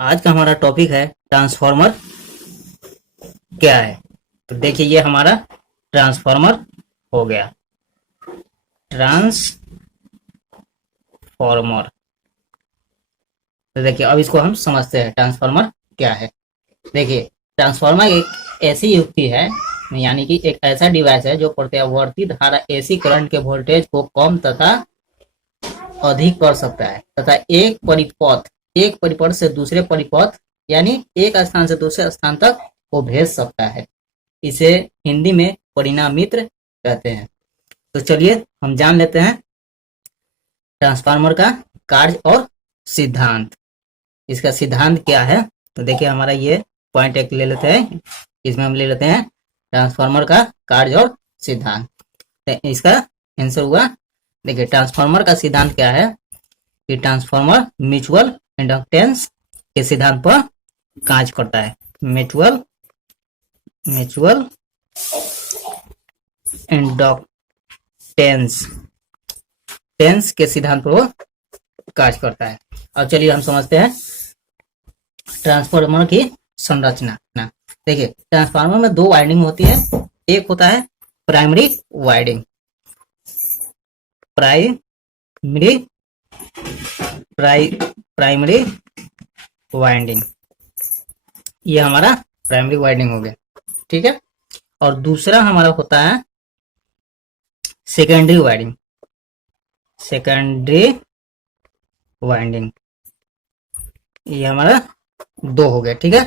आज का हमारा टॉपिक है ट्रांसफार्मर क्या है। तो देखिए ये हमारा ट्रांसफार्मर हो गया। ट्रांसफार्मर, तो देखिए अब इसको हम समझते हैं ट्रांसफार्मर क्या है। देखिए ट्रांसफार्मर एक ऐसी युक्ति है, यानी कि एक ऐसा डिवाइस है जो प्रत्यावर्ती धारा एसी करंट के वोल्टेज को कम तथा अधिक कर सकता है तथा एक परिपथ से दूसरे परिपथ यानी एक स्थान से दूसरे स्थान तक वो भेज सकता है। इसे हिंदी में परिणामित्र कहते हैं। तो चलिए हम जान लेते हैं ट्रांसफार्मर का कार्य और सिद्धांत। इसका सिद्धांत क्या है, तो देखिए हमारा ये पॉइंट एक ले लेते हैं। इसमें हम ले लेते हैं ट्रांसफार्मर का कार्य और सिद्धांत। तो इसका आंसर हुआ, देखिए ट्रांसफार्मर का सिद्धांत क्या है कि ट्रांसफार्मर म्यूचुअल इंडक्टेंस के सिद्धांत पर कार्य करता है। म्यूचुअल इंडक्टेंस के सिद्धांत पर वो कार्य करता है। अब चलिए हम समझते हैं ट्रांसफार्मर की संरचना। देखिए ट्रांसफार्मर में दो वाइंडिंग होती है। एक होता है प्राइमरी वाइंडिंग, प्राइमरी वाइंडिंग, ये हमारा प्राइमरी वाइंडिंग हो गया, ठीक है। और दूसरा हमारा होता है सेकेंडरी वाइंडिंग, ये हमारा दो हो गया, ठीक है।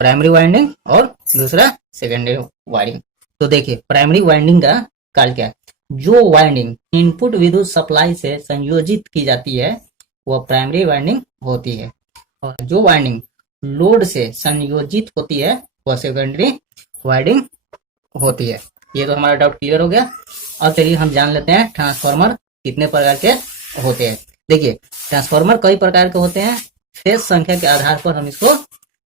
प्राइमरी वाइंडिंग और दूसरा सेकेंडरी वाइंडिंग। तो देखिए प्राइमरी वाइंडिंग का कार्य क्या है। जो वाइंडिंग इनपुट विद्युत सप्लाई से संयोजित की जाती है वह प्राइमरी वाइंडिंग होती है, और जो वाइंडिंग लोड से संयोजित होती है वह सेकेंडरी वाइंडिंग होती है। ये तो हमारा डाउट क्लियर हो गया। अब चलिए हम जान लेते हैं ट्रांसफार्मर कितने प्रकार के होते हैं। देखिए ट्रांसफार्मर कई प्रकार के होते हैं, फेज संख्या के आधार पर हम इसको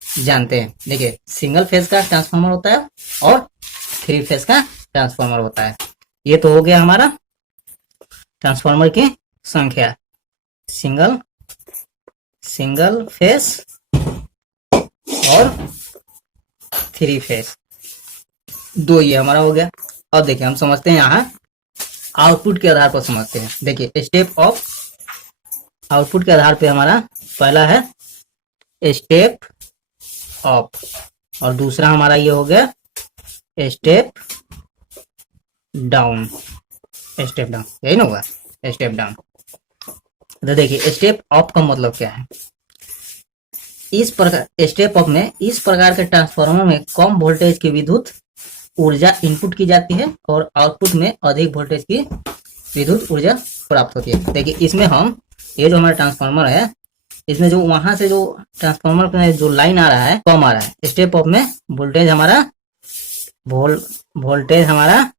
जानते हैं। देखिए सिंगल फेज का ट्रांसफार्मर होता है और थ्री फेज का ट्रांसफार्मर होता है। ये तो हो गया हमारा ट्रांसफार्मर की संख्या, सिंगल फेज और थ्री फेज, दो ये हमारा हो गया। अब देखिए हम समझते हैं यहाँ आउटपुट के आधार पर समझते हैं। देखिए स्टेप ऑफ आउटपुट के आधार पे हमारा पहला है स्टेप अप और दूसरा हमारा ये हो गया स्टेप डाउन, यही ना होगा स्टेप डाउन। तो देखिए स्टेप अप का मतलब क्या है। इस प्रकार स्टेप अप में इस प्रकार के ट्रांसफार्मर में कम वोल्टेज की विद्युत ऊर्जा इनपुट की जाती है और आउटपुट में अधिक वोल्टेज की विद्युत ऊर्जा प्राप्त होती है। देखिए इसमें हम ये जो हमारा ट्रांसफार्मर है, इसमें जो वहां से जो ट्रांसफार्मर में जो लाइन आ रहा है कम आ रहा है। स्टेप अप में वोल्टेज हमारा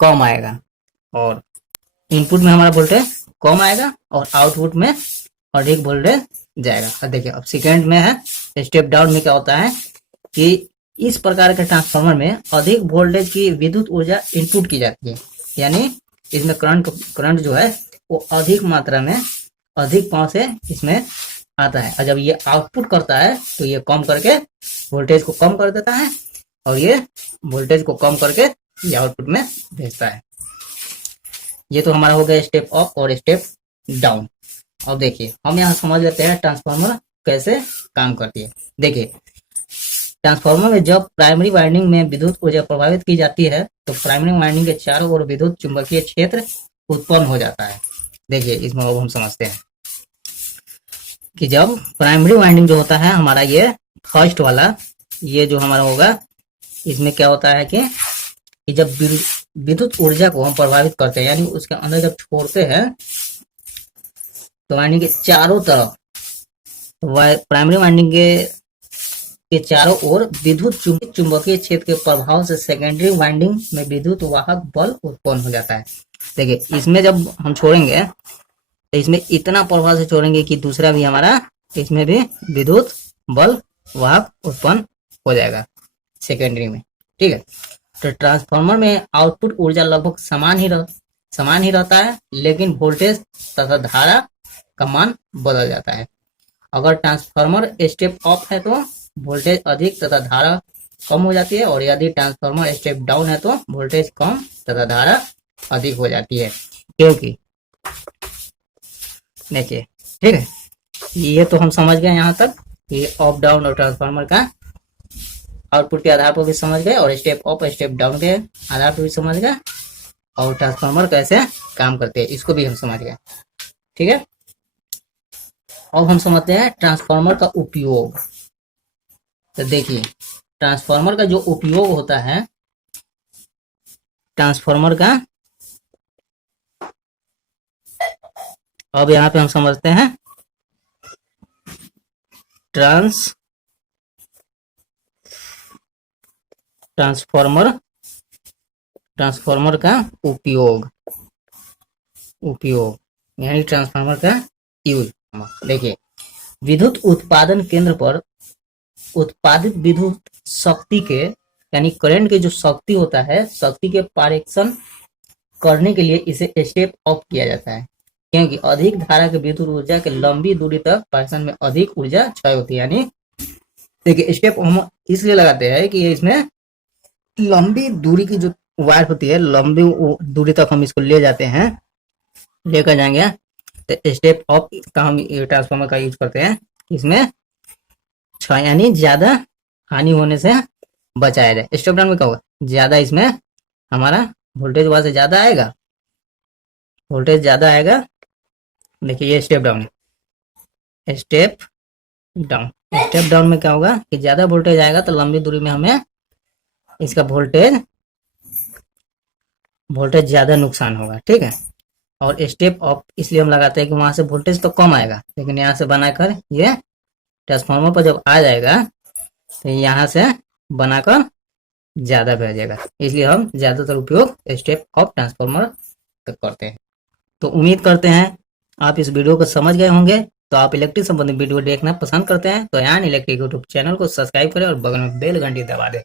कम आएगा और इनपुट में हमारा वोल्टेज कम आएगा और आउटपुट में अधिक वोल्टेज जाएगा। अब देखिए अब सेकेंड में है स्टेप डाउन में क्या होता है कि इस प्रकार के ट्रांसफार्मर में अधिक वोल्टेज की विद्युत ऊर्जा इनपुट की जाती है, यानी इसमें करंट जो है वो अधिक मात्रा में अधिक पावर से इसमें आता है, और जब ये आउटपुट करता है तो ये कम करके वोल्टेज को कम कर देता है और ये वोल्टेज को कम करके ये आउटपुट में भेजता है। ये तो हमारा हो गया स्टेप अप और स्टेप डाउन। अब देखिए हम यहाँ समझ लेते हैं ट्रांसफार्मर कैसे काम करती है। देखिए ट्रांसफार्मर में जब प्राइमरी वाइंडिंग में विद्युत ऊर्जा प्रभावित की जाती है तो प्राइमरी वाइंडिंग के चारों ओर विद्युत चुंबकीय क्षेत्र उत्पन्न हो जाता है। देखिए इसमें अब हम समझते हैं कि जब प्राइमरी वाइंडिंग जो होता है हमारा ये फर्स्ट वाला, ये जो हमारा होगा इसमें क्या होता है कि जब विद्युत ऊर्जा को हम प्रभावित करते हैं, यानी उसके अंदर जब छोड़ते हैं तो वाइंडिंग के चारों तरफ प्राइमरी वाइंडिंग के चारों ओर विद्युत चुंबकीय क्षेत्र के प्रभाव से सेकेंडरी वाइंडिंग में विद्युत वाहक बल उत्पन्न हो जाता है। देखिए इसमें जब हम छोड़ेंगे तो इसमें इतना प्रभाव से छोड़ेंगे कि दूसरा भी हमारा इसमें भी विद्युत बल वाहक उत्पन्न हो जाएगा सेकेंडरी में, ठीक है। तो ट्रांसफार्मर में आउटपुट ऊर्जा लगभग समान ही रहता है, लेकिन वोल्टेज तथा धारा का मान बदल जाता है। अगर ट्रांसफार्मर स्टेप अप है तो वोल्टेज अधिक तथा धारा कम हो जाती है, और यदि ट्रांसफार्मर स्टेप डाउन है तो वोल्टेज कम तथा धारा अधिक हो जाती है। क्योंकि देखिए, ठीक है, ये तो हम समझ गए यहाँ तक, ये अप डाउन और ट्रांसफार्मर का आउटपुट के आधार पर भी समझ गए, और स्टेप अप स्टेप डाउन के आधार पर भी समझ गए, और ट्रांसफार्मर कैसे काम करते हैं इसको भी हम समझ गए। ठीक है, अब हम समझते हैं ट्रांसफार्मर का उपयोग। तो देखिए, ट्रांसफार्मर का जो उपयोग होता है, ट्रांसफार्मर का, अब यहाँ पे हम समझते हैं ट्रांसफार्मर का उपयोग यानी ट्रांसफार्मर का यूज। देखिए, विद्युत उत्पादन केंद्र पर उत्पादित विद्युत शक्ति के यानी करंट के जो शक्ति होता है, शक्ति के पारेषण करने के लिए इसे स्टेप अप किया जाता है, क्योंकि अधिक धारा के विद्युत ऊर्जा के लंबी दूरी तक पारेषण में अधिक ऊर्जा क्षय होती है। यानी देखिए, स्टेप हम इसलिए लगाते हैं कि इसमें लंबी दूरी की जो वायर होती है, लंबी दूरी तक हम इसको ले जाते हैं, लेकर जाएंगे, तो स्टेप अप का हम ट्रांसफार्मर का यूज करते हैं। इसमें यानी ज्यादा हानि होने से बचाया जाए। स्टेप डाउन में क्या होगा, ज्यादा इसमें हमारा वोल्टेज वहां से ज्यादा आएगा, वोल्टेज ज्यादा आएगा। देखिए, ये स्टेप डाउन है। स्टेप डाउन में क्या होगा कि ज्यादा वोल्टेज आएगा, तो लंबी दूरी में हमें इसका वोल्टेज ज्यादा नुकसान होगा। ठीक है, और स्टेप अप इसलिए हम लगाते हैं कि वहां से वोल्टेज तो कम आएगा, लेकिन यहाँ से बनाकर ये ट्रांसफार्मर पर जब आ जाएगा तो यहाँ से बनाकर ज्यादा भेजेगा, इसलिए हम ज्यादातर उपयोग स्टेप अप ट्रांसफार्मर करते हैं। तो उम्मीद करते हैं आप इस वीडियो को समझ गए होंगे। तो आप इलेक्ट्रिक संबंधित वीडियो देखना पसंद करते हैं तो यान इलेक्ट्रिक यूट्यूब चैनल को सब्सक्राइब करें और बगल में बेल घंटी दबा दें,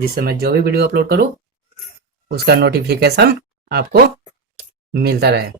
जिससे मैं जो भी वीडियो अपलोड करूँ उसका नोटिफिकेशन आपको मिलता रहे।